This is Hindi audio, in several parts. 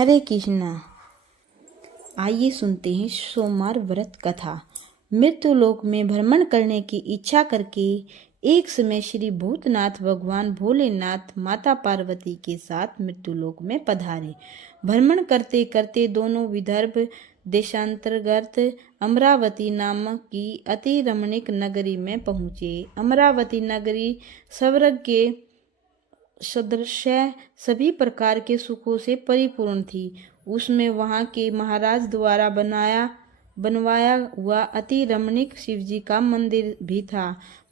हरे कृष्णा। आइए सुनते हैं सोमवार व्रत कथा। मृत्यु लोक में भ्रमण करने की इच्छा करके एक समय श्री भूतनाथ भगवान भोलेनाथ माता पार्वती के साथ मृत्यु लोक में पधारे। भ्रमण करते करते दोनों विदर्भ देशांतर्गत अमरावती नामक की अति रमणीक नगरी में पहुँचे। अमरावती नगरी स्वर्ग के सदृश सभी प्रकार के सुखों से परिपूर्ण थी। उसमें वहाँ के महाराज द्वारा बनवाया हुआ अति रमणीक शिवजी का मंदिर भी था।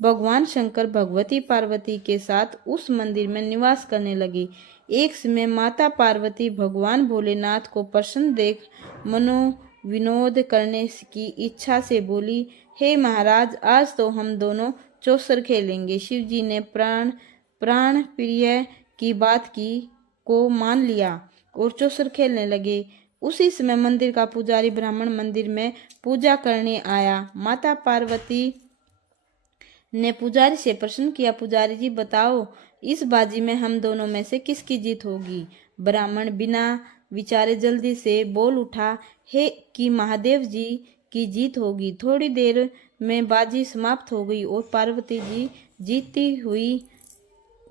भगवान शंकर भगवती पार्वती के साथ उस मंदिर में निवास करने लगे। एक समय माता पार्वती भगवान भोलेनाथ को प्रसन्न देख मनोविनोद करने की इच्छा से बोली, हे महाराज, आज तो हम दोनों चौसर खेलेंगे। शिवजी ने प्राण प्रिय की बात को मान लिया और चौसर खेलने लगे। उसी समय मंदिर का पुजारी ब्राह्मण मंदिर में पूजा करने आया। माता पार्वती ने पुजारी से प्रश्न किया, पुजारी जी बताओ, इस बाजी में हम दोनों में से किसकी जीत होगी? ब्राह्मण बिना विचारे जल्दी से बोल उठा, हे कि महादेव जी की जीत होगी। थोड़ी देर में बाजी समाप्त हो गई और पार्वती जी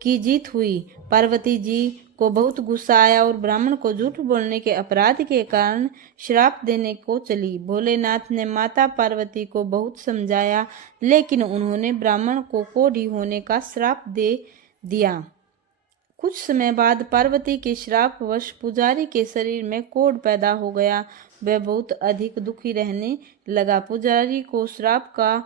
जीत हुई। पार्वती जी को बहुत गुस्सा आया और ब्राह्मण को झूठ बोलने के अपराध के कारण श्राप देने को चली। भोलेनाथ ने माता पार्वती को बहुत समझाया, लेकिन उन्होंने ब्राह्मण को कोढ़ी होने का श्राप दे दिया। कुछ समय बाद पार्वती के श्रापवश पुजारी के शरीर में कोढ़ पैदा हो गया। वह बहुत अधिक दुखी रहने लगा। पुजारी को श्राप का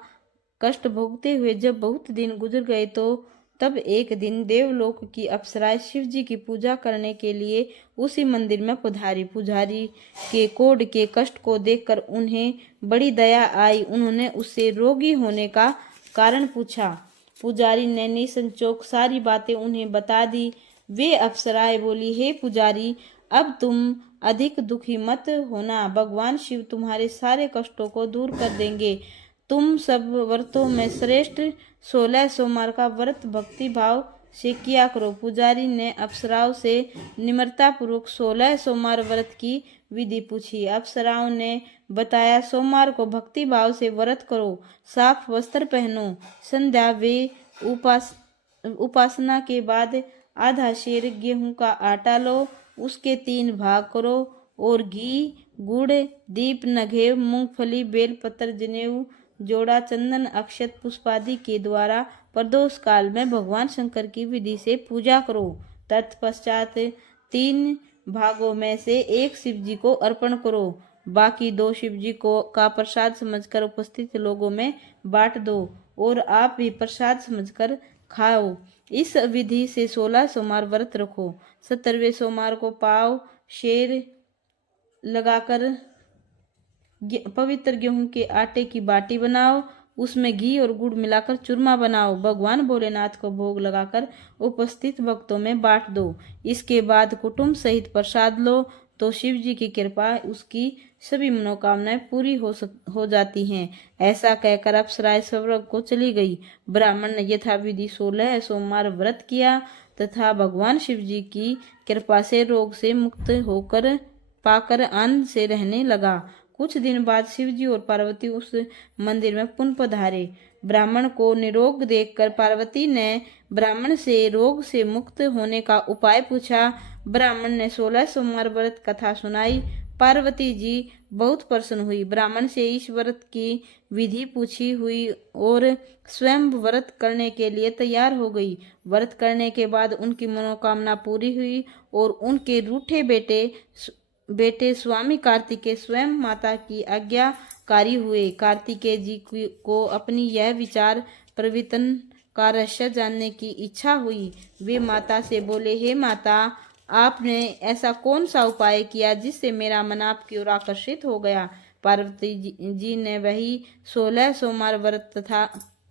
कष्ट भोगते हुए जब बहुत दिन गुजर गए तो तब एक दिन देवलोक की अप्सराएं शिवजी की पूजा करने के लिए उसी मंदिर में पधारी। पुजारी के कोढ़ के कष्ट को देखकर उन्हें बड़ी दया आई। उन्होंने उससे रोगी होने का कारण पूछा। पुजारी ने निसंकोच सारी बातें उन्हें बता दी। वे अप्सराएं बोली, हे पुजारी, अब तुम अधिक दुखी मत होना। भगवान शिव तुम्हारे सारे कष्टों को दूर कर देंगे। तुम सब व्रतों में श्रेष्ठ 16 सोमवार का व्रत भक्ति भाव से किया करो। पुजारी ने अप्सराओं से निम्रता पूर्वक 16 सोमवार व्रत की विधि पूछी। अप्सराओं ने बताया, सोमवार को भक्ति भाव से व्रत करो, साफ वस्त्र पहनो, संध्या वे उपासना के बाद आधा सेर गेहूं का आटा लो, उसके 3 भाग करो और घी, गुड़, दीप, नघेव, मूंगफली, बेलपत्र, जनेऊ, जोड़ा, चंदन, अक्षत, पुष्पादि के द्वारा प्रदोष काल में भगवान शंकर की विधि से पूजा करो। तत्पश्चात 3 भागों में से एक शिवजी को अर्पण करो, बाकी 2 शिवजी को का प्रसाद समझकर उपस्थित लोगों में बांट दो और आप भी प्रसाद समझकर खाओ। इस विधि से 16 सोमवार व्रत रखो। 17वें सोमवार को पाव शेर लगाकर पवित्र गेहूं के आटे की बाटी बनाओ, उसमें घी और गुड़ मिलाकर चूरमा बनाओ, भगवान भोलेनाथ को भोग लगाकर उपस्थित भक्तों में बांट दो। इसके बाद कुटुंब सहित प्रसाद लो तो शिव जी की कृपा उसकी सभी मनोकामनाएं पूरी हो जाती हैं। ऐसा कहकर अप्सराएं स्वर्ग को चली गई। ब्राह्मण ने यथाविधि 16 सोमवार व्रत किया तथा भगवान शिव जी की कृपा से रोग से मुक्त होकर पाकर आनंद से रहने लगा। कुछ दिन बाद शिवजी और पार्वती उस मंदिर में पुनः पधारे। ब्राह्मण को निरोग देखकर पार्वती ने ब्राह्मण से रोग से मुक्त होने का उपाय पूछा। ब्राह्मण ने 16 सोमवार व्रत कथा सुनाई। पार्वती जी बहुत प्रसन्न हुई। ब्राह्मण से इस व्रत की विधि पूछी हुई और स्वयं व्रत करने के लिए तैयार हो गई। व्रत करने के बाद उनकी मनोकामना पूरी हुई और उनके रूठे बेटे स्वामी कार्तिकेय स्वयं माता की आज्ञाकारी हुए। कार्तिकेय जी को अपनी यह विचार प्रवर्तन का रहस्य जानने की इच्छा हुई। वे माता से बोले, हे माता, आपने ऐसा कौन सा उपाय किया जिससे मेरा मन आपकी ओर आकर्षित हो गया? पार्वती जी ने वही 16 सोमवार व्रत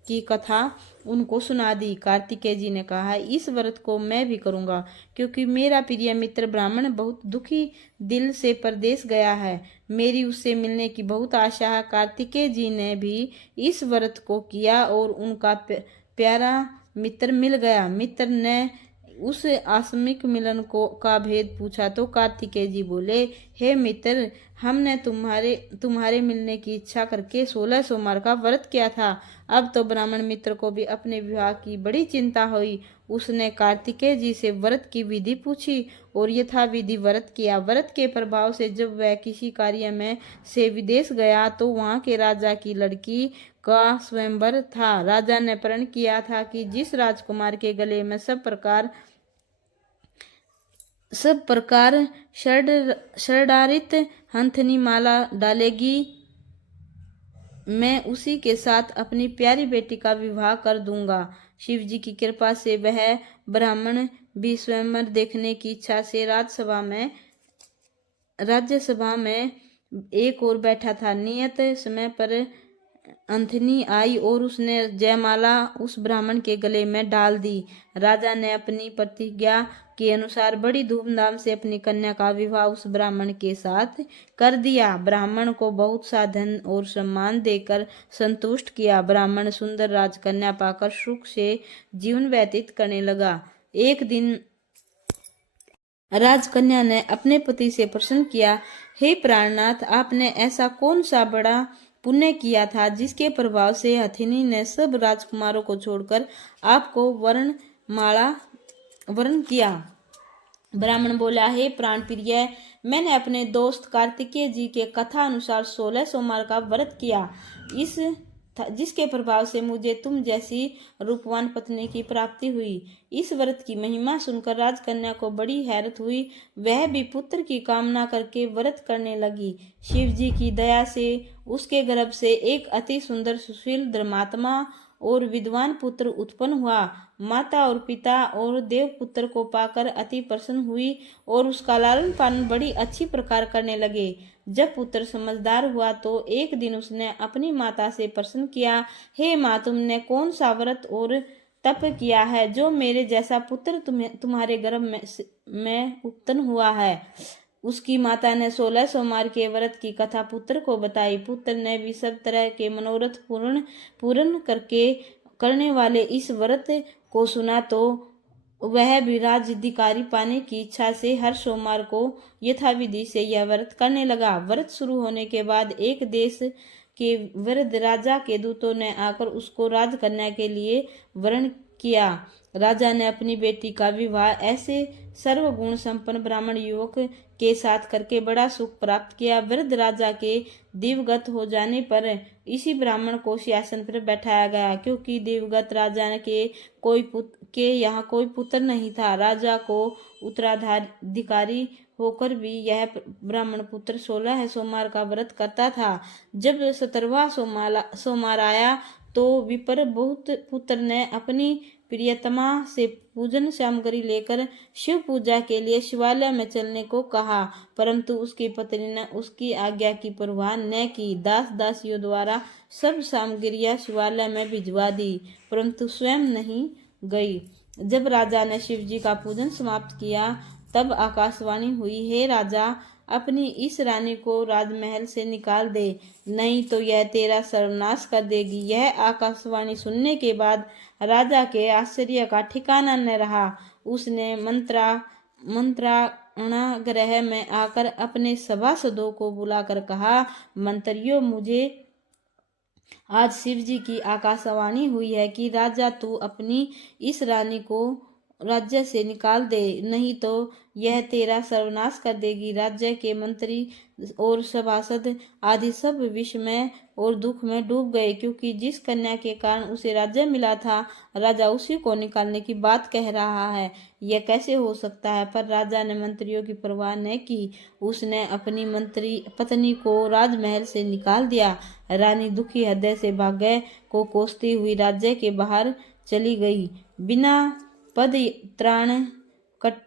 की कथा उनको सुना दी। कार्तिकेय जी ने कहा, इस व्रत को मैं भी करूंगा, क्योंकि मेरा प्रिय मित्र ब्राह्मण बहुत दुखी दिल से परदेश गया है। मेरी उससे मिलने की बहुत आशा है। कार्तिकेय जी ने भी इस व्रत को किया और उनका प्यारा मित्र मिल गया। मित्र ने उस आकस्मिक मिलन को का भेद पूछा तो कार्तिकेय जी बोले, हे मित्र, हमने तुम्हारे मिलने की इच्छा करके 16 सोमवार का व्रत किया था। अब तो ब्राह्मण मित्र को भी अपने विवाह की बड़ी चिंता हुई। उसने कार्तिकेय जी से व्रत की विधि पूछी और यथाविधि व्रत किया। व्रत के प्रभाव से जब वह किसी कार्य में से विदेश गया तो वहां के राजा की लड़की का स्वयंवर था। राजा ने प्रण किया था कि जिस राजकुमार के गले में सब प्रकार षडारित हंथनी माला डालेगी, मैं उसी के साथ अपनी प्यारी बेटी का विवाह कर दूंगा। शिव जी की कृपा से वह ब्राह्मण भी स्वयंवर देखने की इच्छा से राज्यसभा में एक और बैठा था। नियत समय पर अंथनी आई और उसने जयमाला उस ब्राह्मण के गले में डाल दी। राजा ने अपनी प्रतिज्ञा के अनुसार बड़ी धूमधाम से अपनी कन्या का विवाह उस ब्राह्मण के साथ कर दिया। ब्राह्मण को बहुत सा धन और सम्मान देकर संतुष्ट किया। ब्राह्मण सुंदर राजकन्या पाकर सुख से जीवन व्यतीत करने लगा। एक दिन राजकन्या ने अपने पति से प्रश्न किया, हे प्राणनाथ, आपने ऐसा कौन सा बड़ा पुण्य किया था जिसके प्रभाव से हथिनी ने सब राजकुमारों को छोड़कर आपको वर्ण किया? ब्राह्मण बोला, हे प्राण प्रिय, मैंने अपने दोस्त कार्तिकेय जी के कथा अनुसार 16 सोमवार का व्रत किया, जिसके प्रभाव से मुझे तुम जैसी रूपवान पत्नी की प्राप्ति हुई। इस व्रत की महिमा सुनकर राजकन्या को बड़ी हैरत हुई। वह भी पुत्र की कामना करके व्रत करने लगी। शिव जी की दया से उसके गर्भ से एक अति सुंदर सुशील धर्मात्मा और विद्वान पुत्र उत्पन्न हुआ। माता और पिता और देव पुत्र को पाकर अति प्रसन्न हुई और उसका लालन पालन बड़ी अच्छी प्रकार करने लगे। जब पुत्र समझदार हुआ तो एक दिन उसने अपनी माता से प्रश्न किया, हे माँ, तुमने कौन सा व्रत और तप किया है जो मेरे जैसा पुत्र तुम्हारे गर्भ में उत्पन्न हुआ है? उसकी माता ने 16 सोमवार के व्रत की कथा पुत्र को बताई। पुत्र ने भी सब तरह के मनोरथ पूर्ण करने वाले इस व्रत को सुना तो वह भी राज्याधिकारी पाने की इच्छा से हर सोमवार को यथाविधि से यह व्रत करने लगा। व्रत शुरू होने के बाद एक देश के वृद्ध राजा के दूतों ने आकर उसको राजकन्या के लिए वर्ण किया। राजा ने अपनी बेटी का विवाह ऐसे सर्वगुण संपन्न ब्राह्मण युवक के साथ करके बड़ा सुख प्राप्त किया। वृद्ध राजा के दिवगत हो जाने पर इसी ब्राह्मण को सिंहासन पर बैठाया गया, क्योंकि दिवगत राजा के यहाँ कोई पुत्र नहीं था। राजा को उत्तराधिकारी होकर भी यह ब्राह्मण पुत्र 16 सोमवार का व्रत करता था। जब 17वां सोमवार आया तो विपर बहुत पुत्र ने अपनी प्रियतमा से पूजन सामग्री लेकर शिव पूजा के लिए शिवालय में चलने को कहा, परंतु उसकी पत्नी ने उसकी आज्ञा की परवाह न की। दासियों द्वारा सब सामग्रियां शिवालय में भिजवा दी, परंतु स्वयं नहीं गई। जब राजा ने शिव जी का पूजन समाप्त किया तब आकाशवाणी हुई, हे राजा, अपनी इस रानी को राजमहल से निकाल दे, नहीं तो यह तेरा सर्वनाश कर देगी। यह आकाशवाणी सुनने के बाद राजा के आश्चर्य का ठिकाना न रहा। उसने मंत्राणागृह में आकर अपने सभासदों को बुलाकर कहा, मंत्रियों, मुझे आज शिव जी की आकाशवाणी हुई है कि राजा तू अपनी इस रानी को राज्य से निकाल दे, नहीं तो यह तेरा सर्वनाश कर देगी। राज्य के मंत्री और सभासद आदि सब विष में और दुख में डूब गए, क्योंकि जिस कन्या के कारण उसे राज्य मिला था राजा उसी को निकालने की बात कह रहा है। यह कैसे हो सकता है? पर राजा ने मंत्रियों की परवाह न की। उसने अपनी पत्नी को राजमहल से निकाल दिया। रानी दुखी हृदय से भाग्य को कोसती हुई राज्य के बाहर चली गई। बिना पद त्राण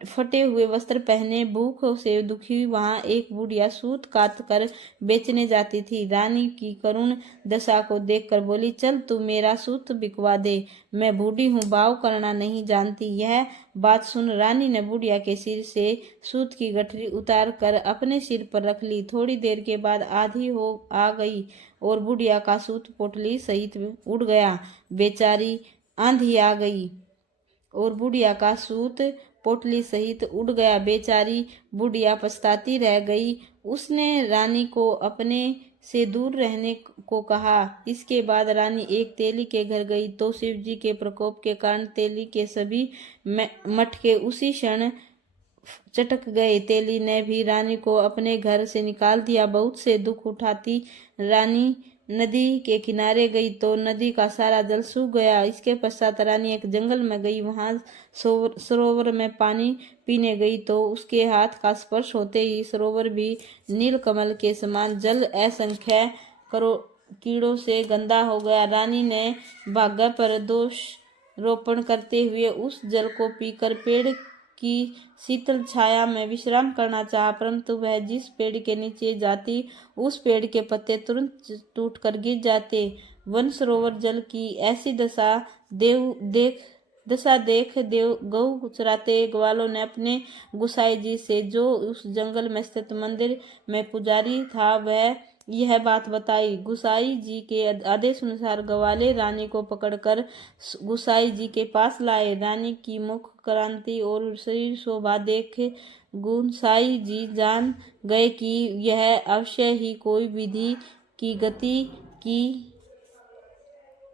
फटे हुए वस्त्र पहने भूख से दुखी वहां एक बुढ़िया सूत काट कर बेचने जाती थी। रानी की करुण दशा को देखकर बोली, चल तू मेरा सूत बिकवा दे, मैं बूढ़ी हूँ, भाव करना नहीं जानती। यह बात सुन रानी ने बुढ़िया के सिर से सूत की गठरी उतार कर अपने सिर पर रख ली। थोड़ी देर के बाद आंधी आ गई और बुढ़िया का सूत पोटली सहित उड़ गया। बेचारी आंधी आ गई और बुढ़िया का सूत पोटली सहित उड़ गया। बेचारी बुढ़िया पछताती रह गई। उसने रानी को अपने से दूर रहने को कहा। इसके बाद रानी एक तेली के घर गई तो शिव जी के प्रकोप के कारण तेली के सभी मटके उसी क्षण चटक गए। तेली ने भी रानी को अपने घर से निकाल दिया। बहुत से दुख उठाती रानी नदी के किनारे गई तो नदी का सारा जल सूख गया। इसके पश्चात रानी एक जंगल में गई। वहां सरोवर में पानी पीने गई तो उसके हाथ का स्पर्श होते ही सरोवर भी नीलकमल के समान जल असंख्य करोड़ कीड़ों से गंदा हो गया। रानी ने भाग्य पर दोष रोपण करते हुए उस जल को पीकर पेड़ की शीतल छाया में विश्राम करना चाहा, परंतु वह जिस पेड़ के नीचे जाती उस पेड़ के पत्ते तुरंत टूटकर गिर जाते। वन सरोवर जल की ऐसी दशा देख गऊ चराते ग्वालों ने अपने गुसाई जी से, जो उस जंगल में स्थित मंदिर में पुजारी था, वह यह बात बताई। गुसाई जी के आदेश अनुसार ग्वाले रानी को पकड़कर गुसाई जी के पास लाए। रानी की मुख क्रांति और शरीर शोभा देख गुसाई जी जान गए कि यह अवश्य ही कोई विधि की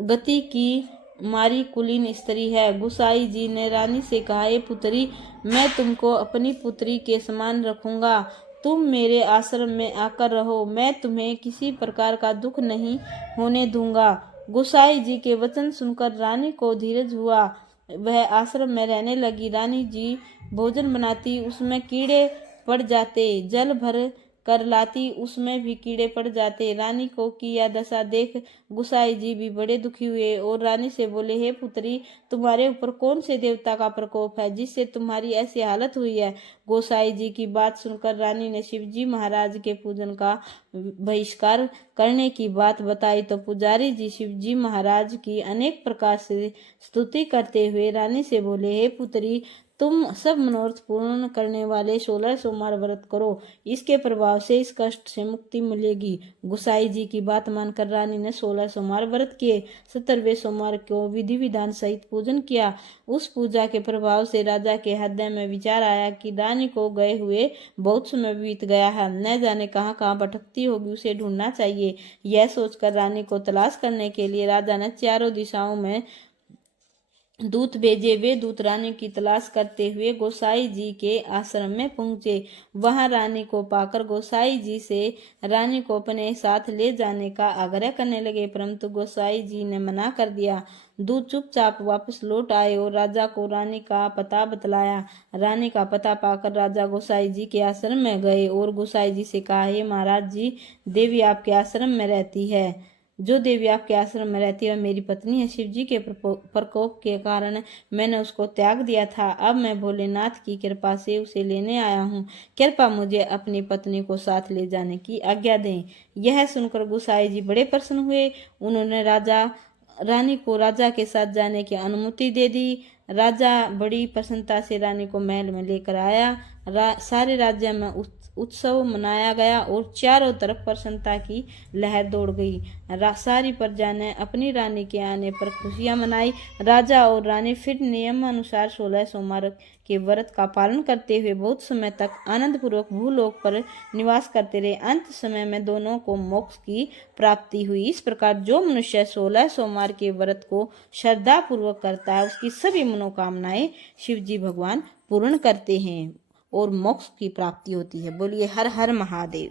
गति की मारी कुलीन स्त्री है। गुसाई जी ने रानी से कहा, हे पुत्री, मैं तुमको अपनी पुत्री के समान रखूंगा। तुम मेरे आश्रम में आकर रहो। मैं तुम्हें किसी प्रकार का दुख नहीं होने दूंगा। गुसाई जी के वचन सुनकर रानी को धीरज हुआ। वह आश्रम में रहने लगी। रानी जी भोजन बनाती, उसमें कीड़े पड़ जाते। जल भर कर लाती, उसमें भी कीड़े पड़ जाते। रानी को की यह दशा देख गुसाई जी भी बड़े दुखी हुए और रानी से बोले, हे पुत्री, तुम्हारे ऊपर कौन से देवता का प्रकोप है जिससे तुम्हारी ऐसी हालत हुई है। गोसाई जी की बात सुनकर रानी ने शिव जी महाराज के पूजन का बहिष्कार करने की बात बताई तो पुजारी जी शिव जी महाराज की अनेक प्रकार से स्तुति करते हुए रानी से बोले, हे पुत्री, तुम सब मनोरथ पूर्ण करने वाले 16 सोमवार व्रत करो। इसके प्रभाव से इस कष्ट से मुक्ति मिलेगी। गुसाई जी की बात मानकर रानी ने 16 सोमवार व्रत किए। 17वें सोमवार को विधि विधान सहित पूजन किया। उस पूजा के प्रभाव से राजा के हृदय में विचार आया कि रानी को गए हुए बहुत समय बीत गया है, न जाने कहाँ कहाँ भटकती होगी, उसे ढूंढना चाहिए। यह सोचकर रानी को तलाश करने के लिए राजा ने चारों दिशाओं में दूत भेजे। वे दूत रानी की तलाश करते हुए गोसाई जी के आश्रम में पहुंचे। वहां रानी को पाकर गोसाई जी से रानी को अपने साथ ले जाने का आग्रह करने लगे, परंतु गोसाई जी ने मना कर दिया। दूत चुपचाप वापस लौट आए और राजा को रानी का पता बतलाया। रानी का पता पाकर राजा गोसाई जी के आश्रम में गए और गोसाई जी से कहा, हे महाराज जी, देवी आपके आश्रम में रहती है। जो देवी आपके आश्रम में रहती है वह मेरी पत्नी है। शिव जी के प्रकोप के कारण मैंने उसको त्याग दिया था। अब मैं भोलेनाथ की कृपा से उसे लेने आया हूँ। कृपा मुझे अपनी पत्नी को साथ ले जाने की आज्ञा दें। यह सुनकर गुसाई जी बड़े प्रसन्न हुए। उन्होंने रानी को राजा के साथ जाने की अनुमति दे दी। राजा बड़ी प्रसन्नता से रानी को महल में लेकर आया। सारे राज्य में उत्सव मनाया गया और चारों तरफ प्रसन्नता की लहर दौड़ गई। सारी प्रजा ने अपनी रानी के आने पर खुशियां मनाई। राजा और रानी फिर नियमानुसार 16 सोमवार के व्रत का पालन करते हुए बहुत समय तक आनंद पूर्वक भूलोक पर निवास करते रहे। अंत समय में दोनों को मोक्ष की प्राप्ति हुई। इस प्रकार जो मनुष्य 16 सोमवार के व्रत को श्रद्धा पूर्वक करता है, उसकी सभी मनोकामनाएं शिव जी भगवान पूर्ण करते हैं और मोक्ष की प्राप्ति होती है। बोलिए हर हर महादेव।